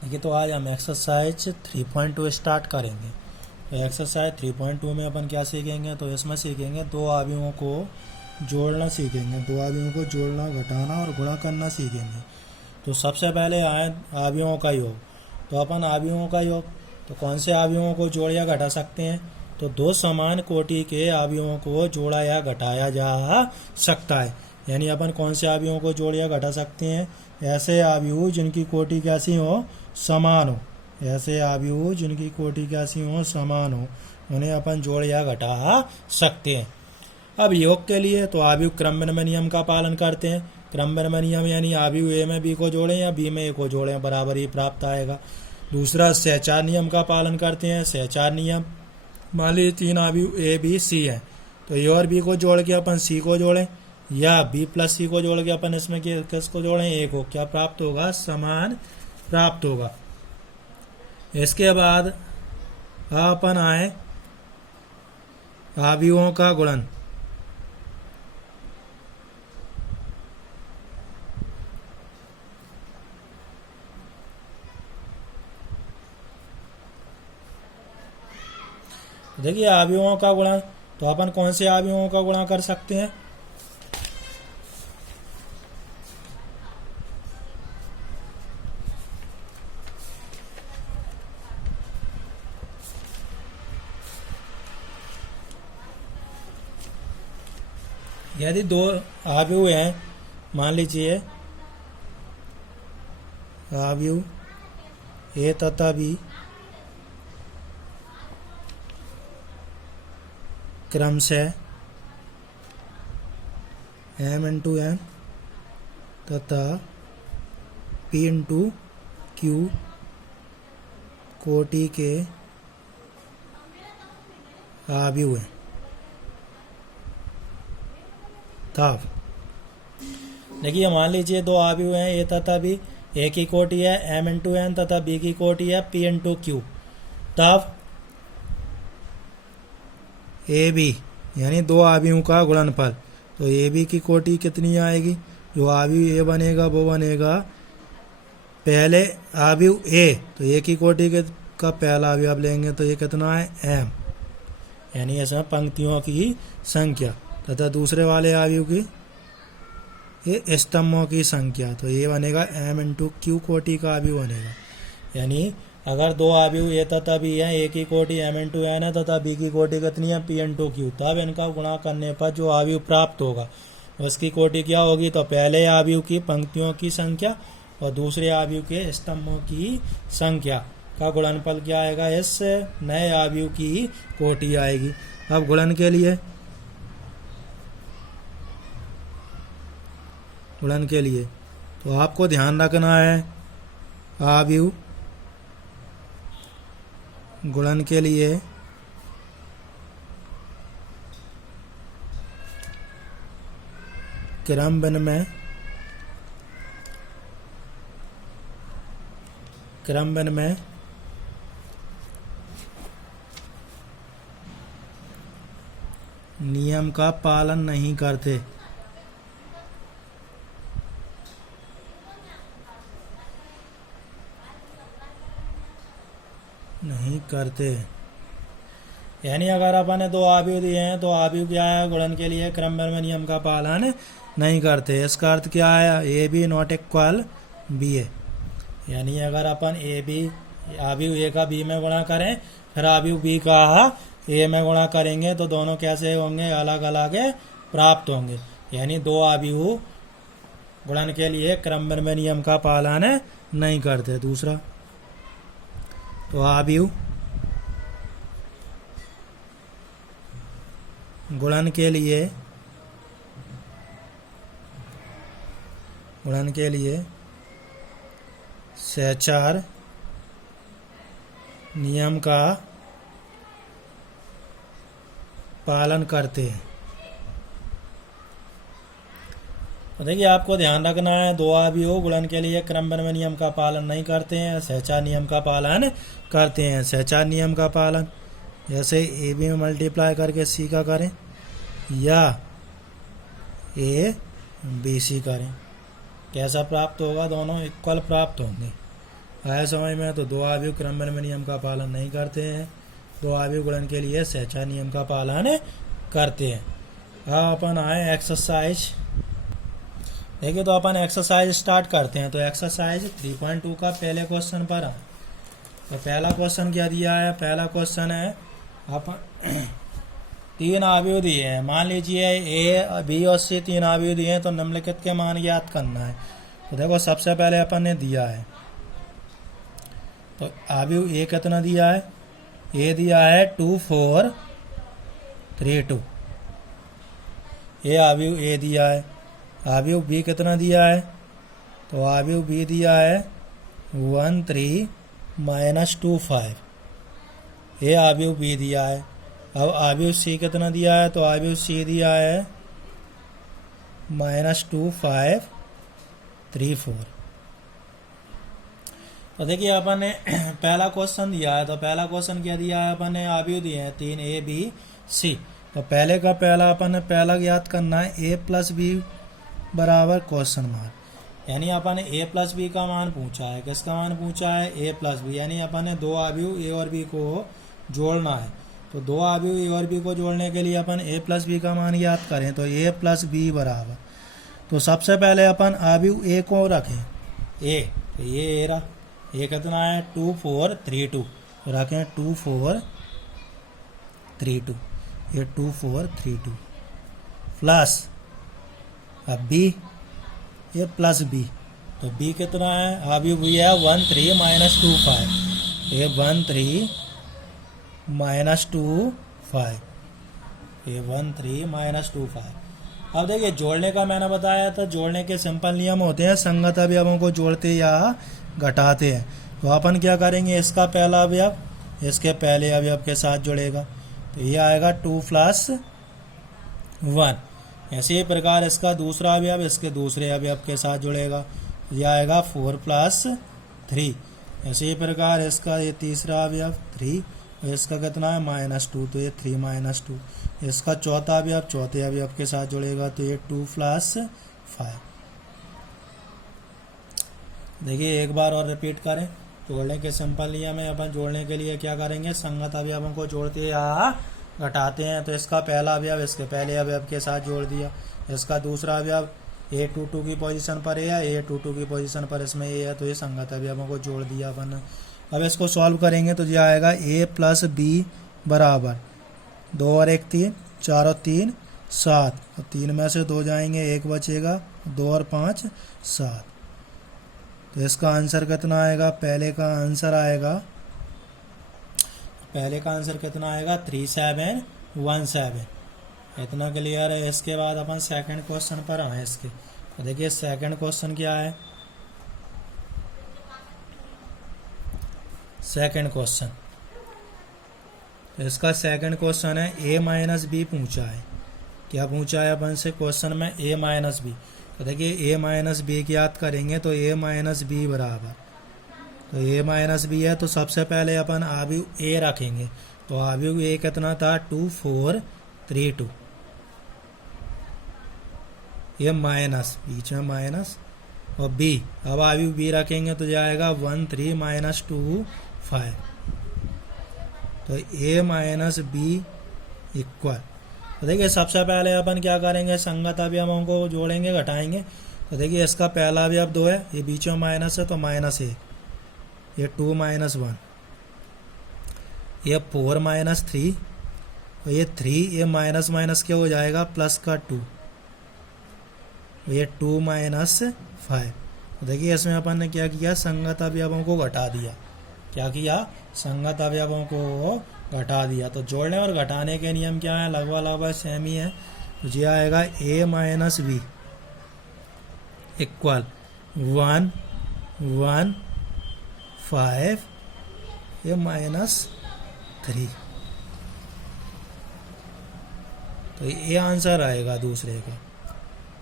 देखिए, तो आज हम एक्सरसाइज 3.2 स्टार्ट करेंगे। तो एक्सरसाइज 3.2 में अपन क्या सीखेंगे, तो इसमें सीखेंगे दो अवयवों को जोड़ना सीखेंगे। दो अवयवों को जोड़ना, घटाना और गुणा करना सीखेंगे। तो सबसे पहले आए अवयवों का योग। तो अपन अवयवों का योग, तो कौन से अवयवों को जोड़ या घटा सकते हैं, तो दो समान कोटि के अवयवों को जोड़ा या घटाया जा सकता है। यानी अपन कौन से अवयवों को जोड़ या घटा सकते हैं, ऐसे अवयव जिनकी कोटि कैसी हो, समान हो। ऐसे अवयव जिनकी कोटि कैसी हो, समान हो, उन्हें अपन जोड़ या घटा सकते हैं। अब योग के लिए तो अवयव क्रम विनिमय नियम का पालन करते हैं। क्रम विनिमय नियम यानी अवयव ए में बी को जोड़ें या बी में ए को जोड़ें, बराबर ही प्राप्त आएगा। दूसरा सहचार नियम का पालन करते हैं। सहचार नियम, मान लीजिए तीन अवयव ए बी सी है, तो ए और बी को जोड़ के अपन सी को जोड़ें या बी प्लस सी को जोड़ के अपन इसमें किसको जोड़ें, ए को, क्या प्राप्त होगा, समान प्राप्त होगा। इसके बाद अपन आए अवयवों का गुणन। देखिए, अवयवों का गुणन, तो अपन कौन से अवयवों का गुणा कर सकते हैं, यदि दो अवयव हैं, मान लीजिए अवयव ए तथा बी क्रमशः m इंटू n तथा p इंटू q कोटि के अवयव हैं, तब देखिए मान लीजिए दो अवयव हैं ए तथा बी, ए की कोटि है m इंटू n तथा बी की कोटि है p इंटू q। तब ए बी यानी दो अवयवों का गुणनफल, तो ए बी की कोटि कितनी आएगी, जो अवयव ए बनेगा वो बनेगा पहले अवयव ए, तो ए की कोटि का पहला अवयव लेंगे तो ये कितना है, m, यानी ऐसा पंक्तियों की संख्या, तथा दूसरे वाले अवयव की ये स्तंभों की संख्या, तो ये बनेगा m इंटू क्यू कोटि का अवयव बनेगा। यानी अगर दो अवयव ए तथा बी है, ए की कोटि m इंटू n है तथा बी की कोटि कितनी है, p इंटू क्यू, तब इनका गुणा करने पर जो अवयव प्राप्त होगा उसकी कोटि क्या होगी, तो पहले अवयव की पंक्तियों की संख्या और दूसरे अवयव के स्तंभों की संख्या का गुणनफल क्या आएगा, इस नए अवयव की कोटि आएगी। अब गुणन के लिए तो आपको ध्यान रखना है, अवयव गुणन के लिए क्रम विनिमय नियम का पालन नहीं करते। यानी अगर अपन ने दो अवयव दिए हैं तो अवयव क्या है, गुणन के लिए क्रम विनिमय नियम का पालन नहीं करते। इसका अर्थ क्या है, A B not equal B A. यानी अगर अपन ए बी अवयव ए का बी में गुणा करें, फिर अवयव बी का ए में गुणा करेंगे, तो दोनों कैसे होंगे, अलग अलग प्राप्त होंगे। यानी दो अवयव गुणन के लिए क्रम विनिमय नियम का पालन नहीं करते। दूसरा, तो अवयव गुणन के लिए सहचार नियम का पालन करते हैं। देखिए, आपको ध्यान रखना है, दो अवयव गुणन के लिए क्रम विनिमय नियम का पालन नहीं करते हैं, सहचार नियम का पालन करते हैं। सहचार नियम का पालन जैसे ए बी में मल्टीप्लाई करके सी का करें या ए बी सी करें, कैसा प्राप्त होगा, दोनों इक्वल प्राप्त होंगे। आया समझ में? तो दो आव्यूह क्रमबद्ध में नियम का पालन नहीं करते हैं, दो आव्यूह गुणन के लिए सहचा नियम का पालन करते हैं। अब अपन आए एक्सरसाइज। देखिए तो अपन एक्सरसाइज स्टार्ट करते हैं। तो एक्सरसाइज 3.2 का पहले क्वेश्चन पर आए। तो पहला क्वेश्चन क्या दिया है? पहला क्वेश्चन है अपन तीन आव्यूह दिए हैं। मान लीजिए ए बी और सी तीन आव्यूह दिए हैं, तो निम्नलिखित के मान ज्ञात करना है। तो देखो सबसे पहले अपन ने दिया है, तो आव्यूह ए कितना दिया है? ए दिया है 2 4 3 2। ये आव्यूह ए दिया है। आव्यूह बी कितना दिया है? तो आव्यूह बी दिया है 1 3 -2 5। ये आव्यूह बी दिया है। अब आव्यूह सी कितना दिया है? तो आव्यूह सी दिया है -2 5 3 4। तो देखिए अपन ने पहला क्वेश्चन दिया है। तो पहला क्वेश्चन क्या दिया है? अपन ने आव्यूह दिए हैं 3 ए बी सी। तो पहले का पहला अपन ने पहला ज्ञात करना है ए प्लस बी बराबर क्वेश्चन मार्क, यानी अपन ने ए प्लस बी का मान पूछा है। किसका मान पूछा है? ए प्लस बी, यानी अपन ने दो आव्यूह ए और बी को जोड़ना है। तो दो आव्यूह ए और बी को जोड़ने के लिए अपन ए प्लस बी का मान ज्ञात करें। तो ए प्लस बी बराबर, तो सबसे पहले अपन आव्यूह ए को रखें ए। तो ये ए रहा, ए कितना है? 2 4 3 2। तो रखें 2 4 3 2। ये 2 4 3 2 प्लस अब बी, ये प्लस बी। तो बी कितना है? आव्यूह बी है 1 3 -2 5। ये 1 3 -2 5। ये 1 3 -2 5। अब देखिए जोड़ने का मैंने बताया था, जोड़ने के सिंपल नियम होते हैं, संगत अवयवों को जोड़ते या घटाते हैं। तो अपन क्या करेंगे? इसका पहला अवयव इसके पहले अवयव के साथ जुड़ेगा, तो ये आएगा 2 + 1। ऐसे ही प्रकार इसका दूसरा अवयव इसके दूसरे अवयव के साथ जुड़ेगा, ये आएगा 4 + 3। ऐसे ही प्रकार इसका ये तीसरा अवयव 3, और इसका कितना है? -2। तो ये 3 - 2। इसका चौथा अवयव चौथे अवयव के साथ जुड़ेगा, तो ये 2 + 5। देखिए एक बार और रिपीट करें। जोड़ने के सिंपल नियम में अपन जोड़ने के लिए क्या करेंगे? संगत अवयवों को जोड़ते या घटाते हैं। तो इसका पहला अवयव इसके पहले अवयव के साथ जोड़ दिया, इसका दूसरा अवयव A22 की पोजीशन पर है या A22 की पोजीशन पर इसमें ए है, तो ये संगत अवयवों को जोड़ दिया अपन। अब इसको सॉल्व करेंगे तो ये आएगा A + B बराबर 2 और 1 3, 4 और 3 7। तो 3 में से 2 जाएंगे, 1 बचेगा, 2 और 5 7। तो इसका आंसर कितना आएगा? पहले का आंसर कितना आएगा? 3717। इतना क्लियर है। इसके बाद अपन सेकंड क्वेश्चन पर आए इसके। तो देखिए सेकंड क्वेश्चन क्या है? सेकंड क्वेश्चन, तो इसका सेकंड क्वेश्चन है a - b पूछा है। क्या पूछा है अपन से क्वेश्चन में? a - b। तो देखिए a - b ज्ञात करेंगे, तो a - b बराबर, तो a - b है, तो सबसे पहले अपन आव्यूह a रखेंगे। तो आव्यूह a कितना था? 2 4 3 2। ये माइनस, बीच में माइनस, और b, अब आव्यूह b रखेंगे तो जाएगा 1 3 -2 5। तो a - b इक्वल, तो देखिए सबसे पहले अपन क्या करेंगे? संगत अवयवों को जोड़ेंगे, घटाएंगे। तो देखिए इसका पहला अवयव 2 है, ये बीच में माइनस है, तो -1। ये 2 - 1, ये 4 - 3, और ये 3, ये माइनस माइनस क्या हो जाएगा? प्लस का 2, ये 2 - 5। तो देखिए इसमें अपन ने क्या किया? संगत अवयवों को घटा दिया। क्या किया? संगत अवयवों को घटा दिया। तो जोड़ने और घटाने के नियम क्या है? लगभग सेम ही है। तो ये आएगा a - b इक्वल 1 1 5 ये -3। तो ये आंसर आएगा दूसरे का।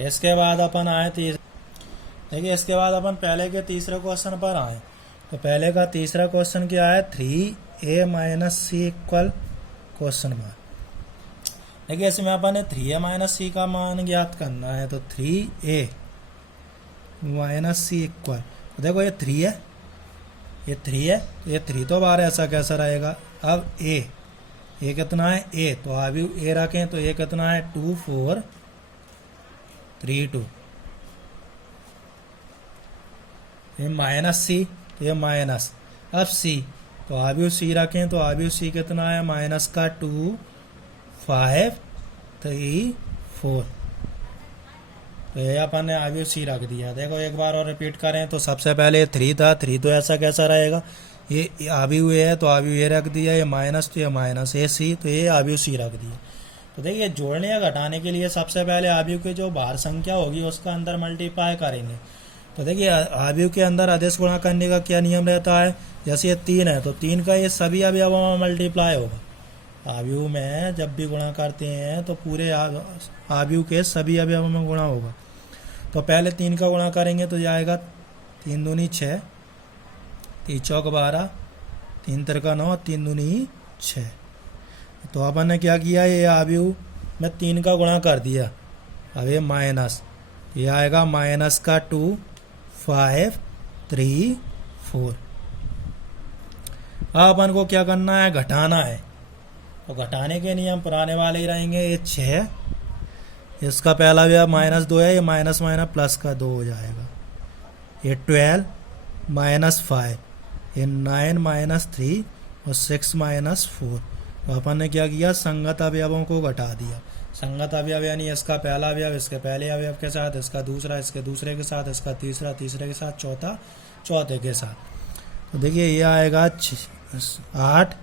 इसके बाद अपन आए देखिए इसके बाद अपन पहले के तीसरे क्वेश्चन पर आए। तो पहले का तीसरा क्वेश्चन क्या है? 3a - c equal question mark. देखिए इसमें अपन ने 3a - c का मान ज्ञात करना है। तो 3a - c इक्वल, देखो ये 3 है, ये 3 है, तो ये 3 तो बाहर ऐसा कैसा रहेगा। अब ए कितना है ए, तो अवयव ए रखें तो ये कितना है 2 4 3 2। ये माइनस सी, तो ये माइनस। अब सी, तो अवयव सी रखें तो अवयव सी कितना है माइनस का 2 5 3 4। तो ये अपन ने अवयव सी रख दिया। देखो एक बार और रिपीट करें तो सबसे पहले 3 था, 3 तो ऐसा कैसा रहेगा, ये अवयव है तो अवयव ये रख दिया, ये माइनस तो ये माइनस, ये सी तो ये अवयव सी रख दिया। तो देखिए जोड़ने या घटाने के लिए सबसे पहले अवयव की जो बाहर संख्या होगी उसका अंदर मल्टीप्लाई करेंगे। तो देखिए अवयव के अंदर अदिश गुणा करने का क्या नियम रहता है, जैसे ये 3 है तो 3 का ये सभी अवयवों में मल्टीप्लाई होगा। अवयव में जब भी गुणा करते हैं तो पूरे अवयव के सभी अवयवों में गुणा होगा। तो पहले 3 का गुणा करेंगे तो जाएगा 3 दूनी 6, 3 चौक 12, 3 तिरका 9, 3 दूनी 6। तो अपन ने क्या किया, ये अवयव में 3 का गुणा कर दिया। अब ये माइनस, ये आएगा माइनस का 2 5 3 4। अब अपन को क्या करना है, घटाना है। तो घटाने के नियम पुराने वाले ही रहेंगे। ये 6, इसका पहला अवयव माइनस 2 है, ये माइनस माइनस प्लस का 2 हो जाएगा। ये 12 माइनस 5, ये 9 माइनस 3 और 6 माइनस 4। तो अपन ने क्या किया, संगत अवयवों को घटा दिया। संगत अवयव यानी इसका पहला अवयव इसके पहले अवयव के साथ, इसका दूसरा इसके दूसरे के साथ, इसका तीसरा तीसरे के साथ, चौथा चौथे के साथ। तो देखिए ये आएगा 8,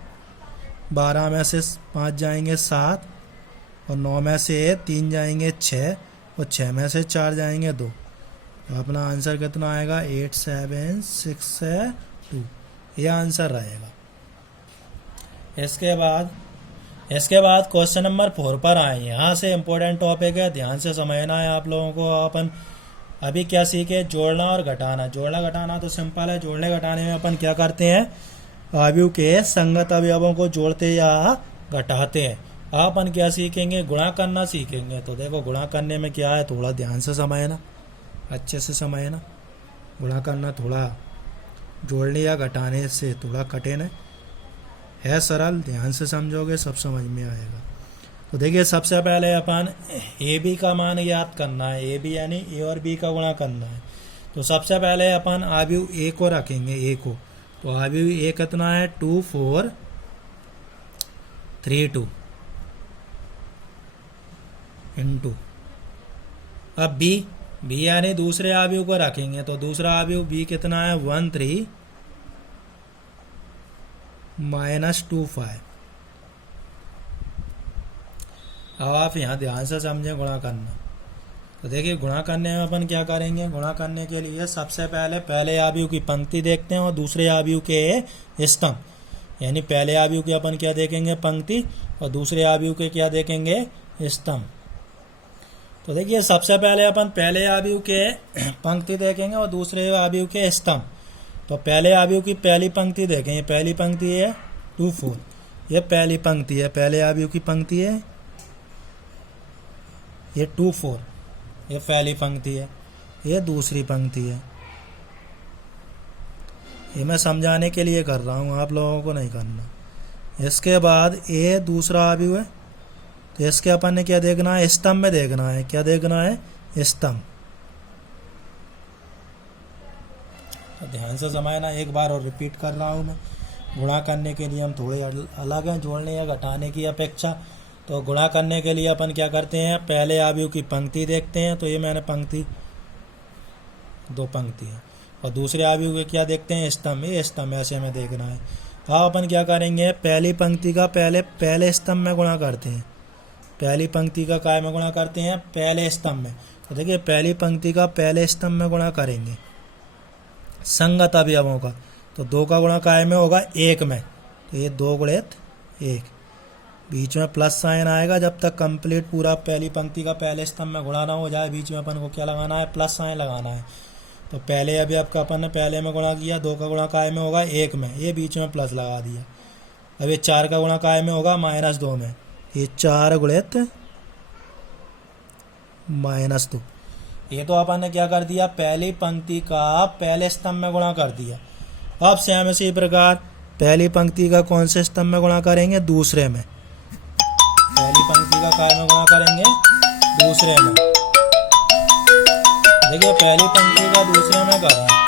12 में से 5 जाएंगे 7 और 9 में से 3 जाएंगे 6 और 6 में से 4 जाएंगे 2। तो अपना आंसर कितना आएगा 8 7 6 2। ये आंसर रहेगा। इसके बाद क्वेश्चन नंबर 4 पर आए। यहाँ से इम्पोर्टेंट टॉपिक है, ध्यान से समझना है आप लोगों को। अपन अभी क्या सीखे, जोड़ना और घटाना। जोड़ना घटाना तो सिंपल है। जोड़ने घटाने में अपन क्या करते हैं, अवयव के संगत अवयवों को जोड़ते या घटाते हैं। अपन क्या सीखेंगे, गुणा करना सीखेंगे। तो देखो गुणा करने में क्या है, थोड़ा ध्यान से समझना, अच्छे से समझना। गुणा करना थोड़ा जोड़ने या घटाने से थोड़ा कठिन है सरल, ध्यान से समझोगे सब समझ में आएगा। तो देखिए सबसे पहले अपन ए बी का मान याद करना है। ए बी यानी ए और बी का गुणा करना है। तो सबसे पहले अपन अवयव ए को रखेंगे, ए को। तो अवयव ए कितना है 2 4 3 2 इंटू। अब बी यानी दूसरे अवयव को रखेंगे। तो दूसरा अवयव बी कितना है 1 3 माइनस 2 5। अब आप यहाँ ध्यान से समझें गुणा करना। तो देखिए गुणा करने में अपन क्या करेंगे, गुणा करने के लिए सबसे पहले अवयव की पंक्ति देखते हैं और दूसरे अवयव के स्तंभ। यानी पहले अवयव की अपन क्या देखेंगे, पंक्ति, और दूसरे अवयव के क्या देखेंगे, स्तंभ। तो देखिए सबसे पहले अपन पहले अवयव के पंक्ति देखेंगे और दूसरे अवयव के स्तंभ। तो पहले अवयव की पहली पंक्ति देखें। ये पहली पंक्ति है 2 4, ये पहली पंक्ति है, पहले अवयव की पंक्ति है ये 2 4, ये पहली पंक्ति है, ये दूसरी पंक्ति है। ये मैं समझाने के लिए कर रहा हूँ, आप लोगों को नहीं करना। इसके बाद ये दूसरा अवयव है, तो इसके अपन ने क्या देखना है, स्तंभ में देखना है। क्या देखना है, स्तंभ। तो ध्यान से समझना, एक बार और रिपीट कर रहा हूँ मैं। गुणा करने के नियम थोड़े अलग हैं जोड़ने या घटाने की अपेक्षा। तो गुणा करने के लिए अपन क्या करते हैं, पहले अवयव की पंक्ति देखते हैं। तो ये मैंने पंक्ति, 2 पंक्ति है, और दूसरे अवयव के क्या देखते हैं, स्तंभ। ये स्तंभ ऐसे में देखना है। तो अपन क्या करेंगे, पहली पंक्ति का पहले स्तंभ में गुणा करते हैं। पहली पंक्ति का काय में गुणा करते हैं, पहले स्तंभ में। तो देखिए पहली पंक्ति का पहले स्तंभ में गुणा करेंगे संगत अवयवों का। तो 2 का गुणा काय में होगा, 1 में। तो ये 2 गुणित 1, बीच में प्लस साइन आएगा। जब तक कंप्लीट पूरा पहली पंक्ति का पहले स्तंभ में गुणा ना हो जाए, बीच में अपन को क्या लगाना है, प्लस साइन लगाना है। तो पहले अवयव का अपन ने पहले में गुणा किया, 2 का गुणा काय में होगा, 1 में, ये बीच में प्लस लगा दिया। अब ये 4 का गुणा काय में होगा, -2 में। ये 4 गुणित -2। ये तो अपन ने क्या कर दिया, पहली पंक्ति का पहले स्तंभ में गुणा कर दिया। अब सेम इसी प्रकार पहली पंक्ति का कौन से स्तंभ में गुणा करेंगे? दूसरे में। पहली पंक्ति का काय में गुणा करेंगे? दूसरे में। देखिए पहली पंक्ति का दूसरे में करें